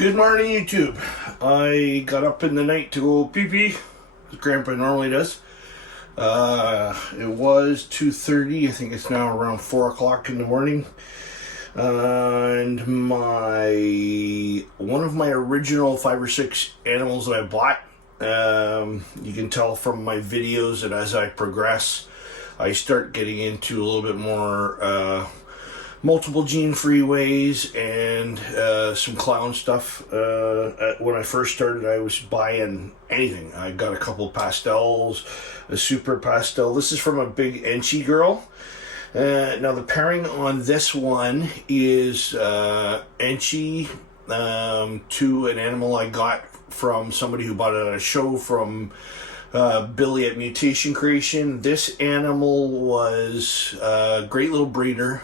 Good morning, YouTube. I got up in the night to go pee-pee, as Grandpa normally does. It was 2:30. I think it's now around 4 o'clock in the morning. And one of my original 5 or 6 animals that I bought, you can tell from my videos that as I progress, I start getting into a little bit more multiple gene freeways and some clown stuff. When I first started, I was buying anything. I got a couple of pastels, a super pastel. This is from a big enchi girl. Now the pairing on this one is enchi to an animal I got from somebody who bought it at a show from Billy at Mutation Creation. This animal was a great little breeder.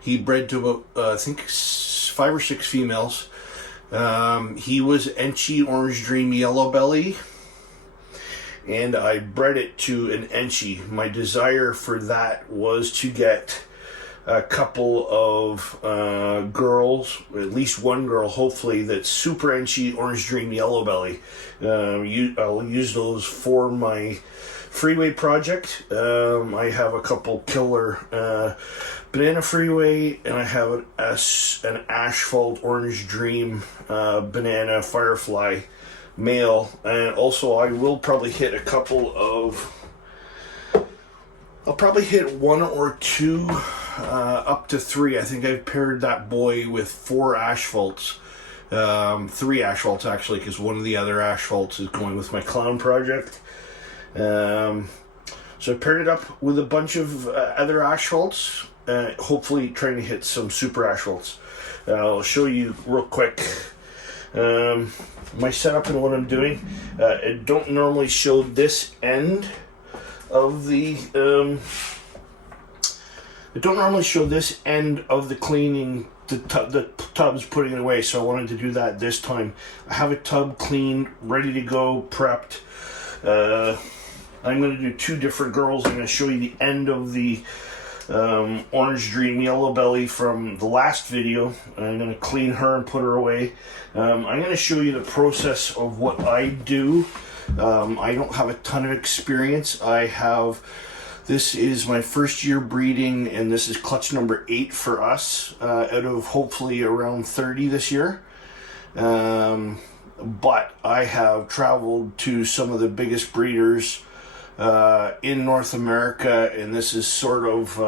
He bred to about, I think, 5 or 6 females. He was enchi Orange Dream Yellow Belly, and I bred it to an enchi. My desire for that was to get a couple of girls, at least one girl, hopefully, that's super enchi Orange Dream Yellow Belly. I'll use those for my freeway project. I have a couple killer banana freeway, and I have an asphalt Orange Dream banana firefly male, and also I will probably hit a couple of, I'll probably hit 1 or 2 up to 3. I think I've paired that boy with 4 asphalts, 3 asphalts actually, because one of the other asphalts is going with my clown project. So I paired it up with a bunch of other asphalts, hopefully trying to hit some super asphalts. I'll show you real quick my setup and what I'm doing. I don't normally show this end of the cleaning, the tubs, putting it away, so I wanted to do that this time. I have a tub cleaned, ready to go, prepped. I'm going to do 2 different girls. I'm going to show you the end of the Orange Dream Yellow Belly from the last video. I'm going to clean her and put her away. I'm going to show you the process of what I do. I don't have a ton of experience. This is my first year breeding, and this is clutch number 8 for us, out of hopefully around 30 this year. But I have traveled to some of the biggest breeders in North America, and this is sort of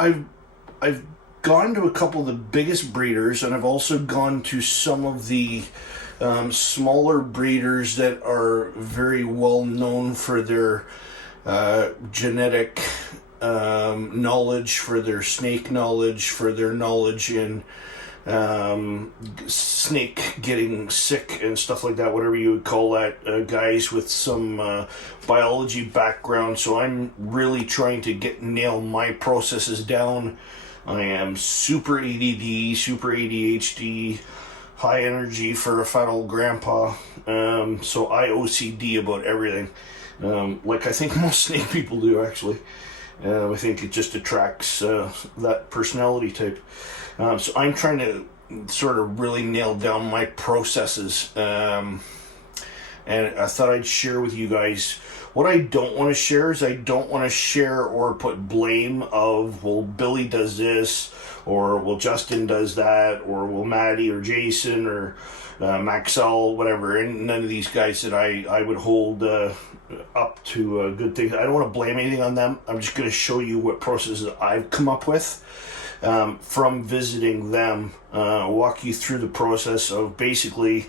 I've gone to a couple of the biggest breeders, and I've also gone to some of the smaller breeders that are very well known for their genetic knowledge, for their snake knowledge, for their knowledge in snake getting sick and stuff like that, whatever you would call that, guys with some biology background. So I'm really trying to nail my processes down. I am super ADD, super ADHD, high energy for a fat old grandpa, so I OCD about everything, like I think most snake people do, actually. I think it just attracts that personality type. So I'm trying to sort of really nail down my processes, and I thought I'd share with you guys. What I don't want to share is I don't want to share or put blame of, well, Billy does this, or well, Justin does that, or well, Maddie or Jason or Maxell, whatever. And none of these guys that I would hold up to good things. I don't want to blame anything on them. I'm just going to show you what processes I've come up with from visiting them, walk you through the process of basically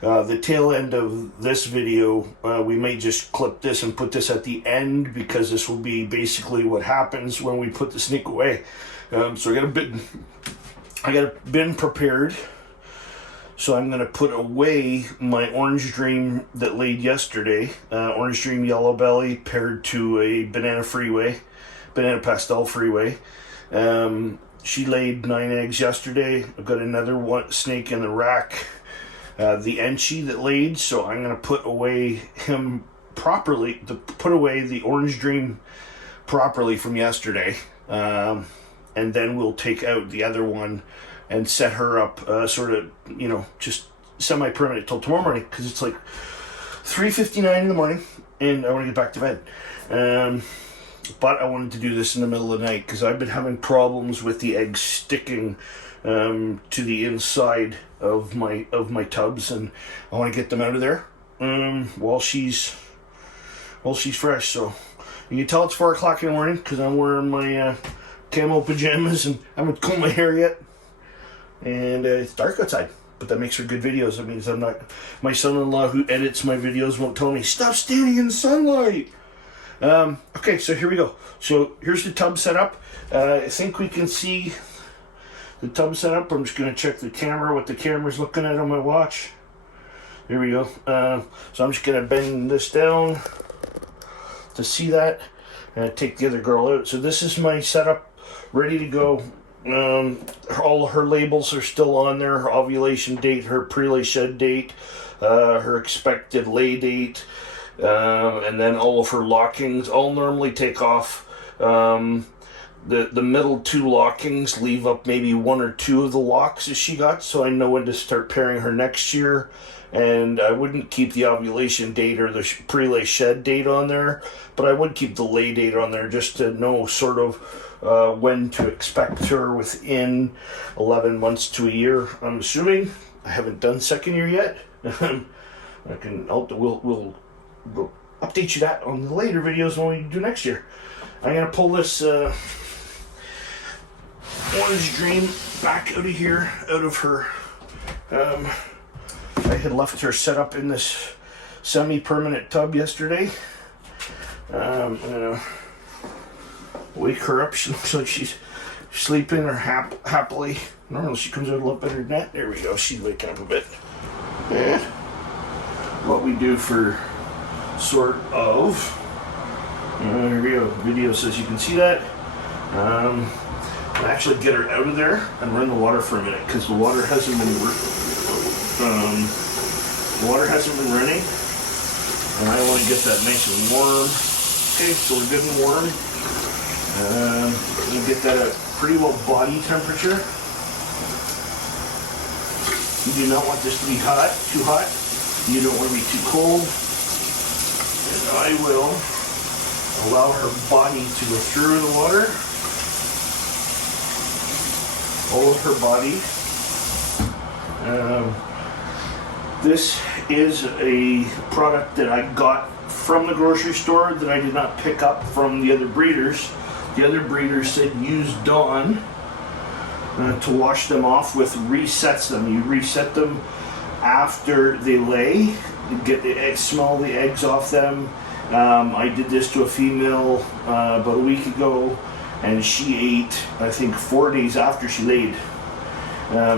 the tail end of this video. We may just clip this and put this at the end, because this will be basically what happens when we put the snake away. So I got a bin prepared. So I'm going to put away my Orange Dream that laid yesterday, Orange Dream Yellow Belly paired to a banana pastel freeway. She laid 9 eggs yesterday. I've got another snake in the rack, the enchi that laid. So I'm going to put away him properly, put away the Orange Dream properly from yesterday. And then we'll take out the other one and set her up sort of, you know, just semi-permanent till tomorrow morning, because it's like 3:59 in the morning and I want to get back to bed. But I wanted to do this in the middle of the night because I've been having problems with the eggs sticking to the inside of my tubs, and I want to get them out of there while she's fresh. So you can tell it's 4 o'clock in the morning because I'm wearing my camo pajamas and I haven't combed my hair yet, and it's dark outside. But that makes for good videos. That means I'm not. My son-in-law who edits my videos won't tell me stop standing in the sunlight. Okay, so here we go. So here's the tub setup. I think we can see the tub setup. I'm just going to check the camera, what the camera's looking at on my watch. Here we go. So I'm just going to bend this down to see that, and take the other girl out. So this is my setup, ready to go. All her labels are still on there. Her ovulation date, her pre-lay shed date, her expected lay date, and then all of her lockings. I'll normally take off the middle 2 lockings, leave up maybe 1 or 2 of the locks that she got, so I know when to start pairing her next year. And I wouldn't keep the ovulation date or the pre-lay shed date on there, but I would keep the lay date on there just to know sort of when to expect her within 11 months to a year. I'm assuming. I haven't done second year yet. We'll update you that on the later videos when we do next year. I'm gonna pull this orange dream back out of here, out of her. I had left her set up in this semi-permanent tub yesterday. I'm gonna wake her up. She looks like she's sleeping or happily. Normally she comes out a lot better than that. There we go. She's waking up a bit. And what we do for sort of. Here we go. Video says you can see that. I'll actually get her out of there and run the water for a minute because the water hasn't been running, and I want to get that nice and warm. Okay, so we're good and warm. You get that at pretty low body temperature. You do not want this to be too hot. You don't want to be too cold. And I will allow her body to go through the water. All of her body. This is a product that I got from the grocery store that I did not pick up from the other breeders. The other breeders said use Dawn to wash them off with resets them. You reset them after they lay. You get the eggs, smell the eggs off them. I did this to a female about a week ago, and she ate, I think, 4 days after she laid.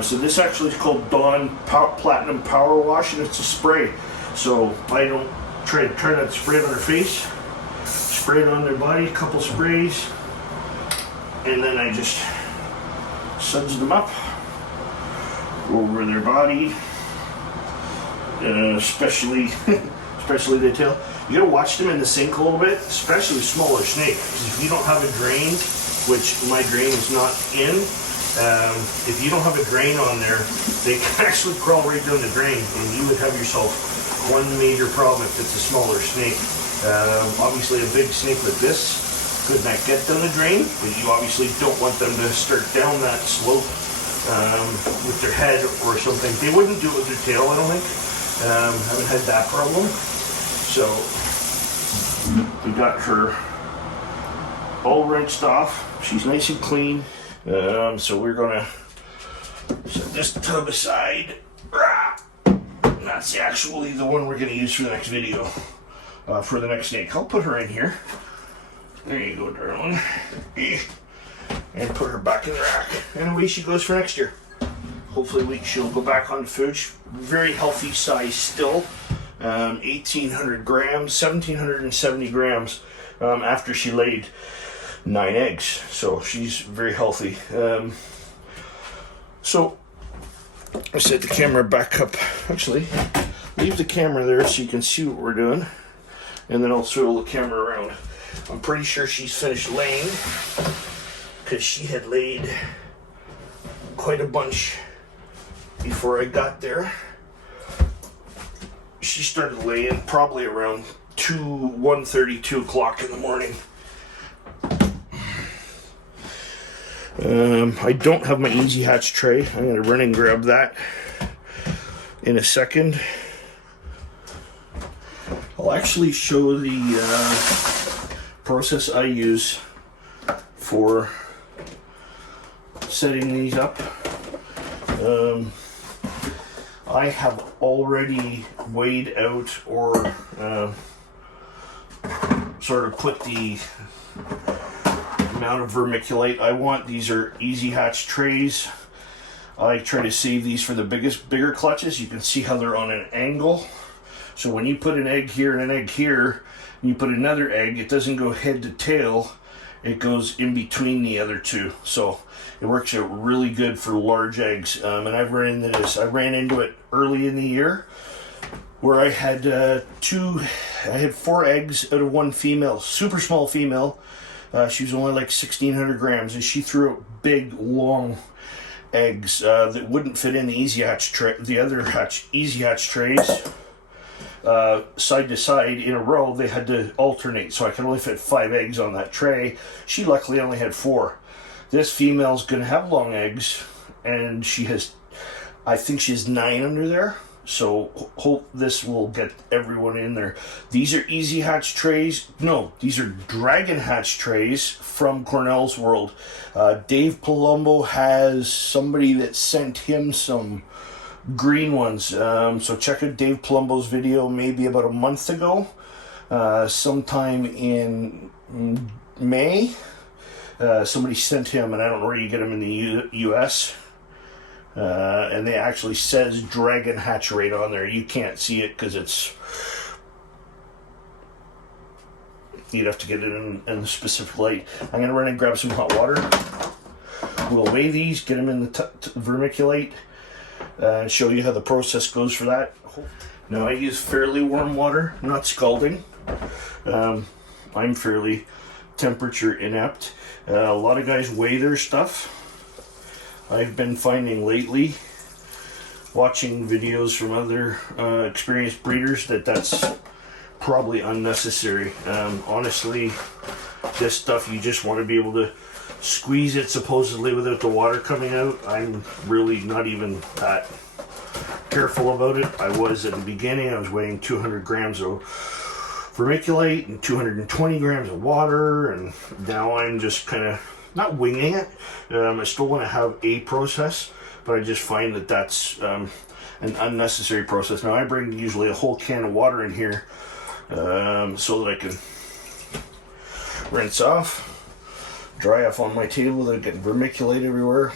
So this actually is called Dawn Platinum Power Wash, and it's a spray. So I don't try not to spray it on her face. Spray it on their body, a couple sprays, and then I just suds them up over their body, especially the tail. You gotta watch them in the sink a little bit, especially with smaller snake. Because if you don't have a drain, which my drain is not in, if you don't have a drain on there, they can actually crawl right down the drain, and you would have yourself one major problem if it's a smaller snake. Obviously, a big snake like this could not get down the drain, but you obviously don't want them to start down that slope with their head or something. They wouldn't do it with their tail, I don't think. Haven't had that problem. So we got her all rinsed off. She's nice and clean. So we're gonna set this tub aside. That's actually the one we're gonna use for the next video, for the next snake. I'll put her in here. There you go, darling. And put her back in the rack. And away she goes for next year. Hopefully she'll go back on food. She's very healthy size still. 1,800 grams, 1,770 grams after she laid 9 eggs. So she's very healthy. So I set the camera back up. Actually, leave the camera there so you can see what we're doing. And then I'll swirl the camera around. I'm pretty sure she's finished laying because she had laid quite a bunch before I got there. She started laying probably around 1:30, 2 o'clock in the morning. I don't have my Easy Hatch tray. I'm going to run and grab that in a second. I'll actually show the process I use for setting these up. I have already weighed out or sort of put the amount of vermiculite I want. These are Easy Hatch trays. I try to save these for the bigger clutches. You can see how they're on an angle. So when you put an egg here and an egg here, and you put another egg, it doesn't go head to tail. It goes in between the other two. So it works out really good for large eggs. And I've run into this. I ran into it early in the year where I had I had 4 eggs out of 1 female, super small female. She was only like 1,600 grams, and she threw out big, long eggs that wouldn't fit in the Easy Hatch tray, the other Easy Hatch trays. Side to side in a row, they had to alternate, so I could only fit 5 eggs on that tray. She luckily only had 4. This female's gonna have long eggs, and she has, I think she has 9 under there. So hope this will get everyone in there. These are Easy Hatch trays. No, these are Dragon Hatch trays from Cornell's World. Dave Palumbo has somebody that sent him some green ones. So check out Dave Palumbo's video maybe about a month ago. Sometime in May. Somebody sent him, and I don't know where you get them in the US. And they actually says Dragon Hatch rate on there. You can't see it because it's, you'd have to get it in the specific light. I'm going to run and grab some hot water. We'll weigh these, get them in the vermiculite, and show you how the process goes for that. Now I use fairly warm water, not scalding. I'm fairly temperature inept. A lot of guys weigh their stuff. I've been finding lately, watching videos from other experienced breeders, that's probably unnecessary. Honestly, this stuff, you just want to be able to squeeze it supposedly without the water coming out. I'm really not even that careful about it. I was at the beginning. I was weighing 200 grams of vermiculite and 220 grams of water, and now I'm just kind of not winging it. I still want to have a process, but I just find that that's an unnecessary process. Now I bring usually a whole can of water in here so that I can rinse off, dry off on my table without getting vermiculite everywhere.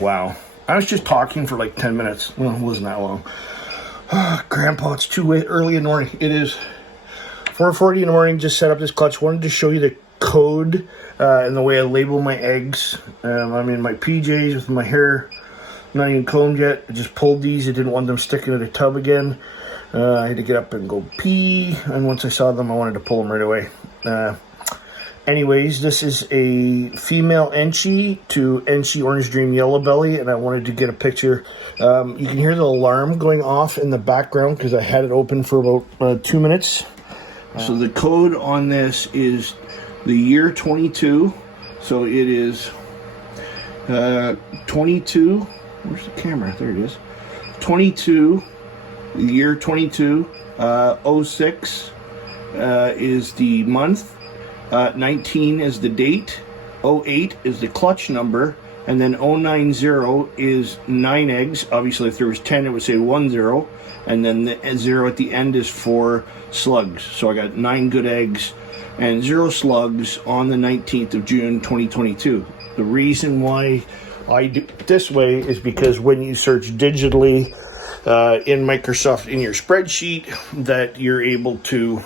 Wow. I was just talking for like 10 minutes. Well, it wasn't that long. Grandpa, it's too early in the morning. It is 4:40 in the morning. Just set up this clutch. Wanted to show you the code and the way I label my eggs. I'm in my PJs with my hair not even combed yet. I just pulled these. I didn't want them sticking in the tub again. I had to get up and go pee, and once I saw them, I wanted to pull them right away. Anyways, this is a female enchi to enchi Orange Dream Yellow Belly, and I wanted to get a picture. You can hear the alarm going off in the background because I had it open for about 2 minutes. So the code on this is the year 22. So it is 22. Where's the camera? There it is. 22. The year 22. 06 is the month. 19 is the date. 08 is the clutch number. And then 090 is 9 eggs. Obviously, if there was 10, it would say 10. And then the 0 at the end is for slugs. So I got 9 good eggs and 0 slugs on the 19th of June 2022. The reason why I do it this way is because when you search digitally in Microsoft in your spreadsheet, that you're able to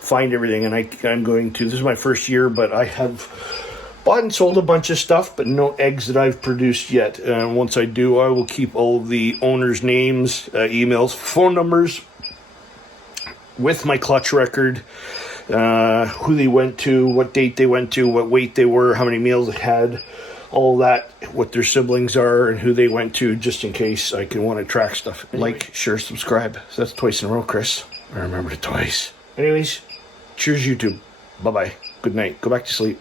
find everything. And I'm going to, this is my first year, but I have bought and sold a bunch of stuff, but no eggs that I've produced yet. And once I do, I will keep all of the owners' names, emails, phone numbers with my clutch record, who they went to, what date they went to, what weight they were, how many meals they had, all that, what their siblings are, and who they went to, just in case I can want to track stuff. Like, share, subscribe. So that's twice in a row, Chris. I remembered it twice. Anyways, cheers, YouTube. Bye-bye. Good night. Go back to sleep.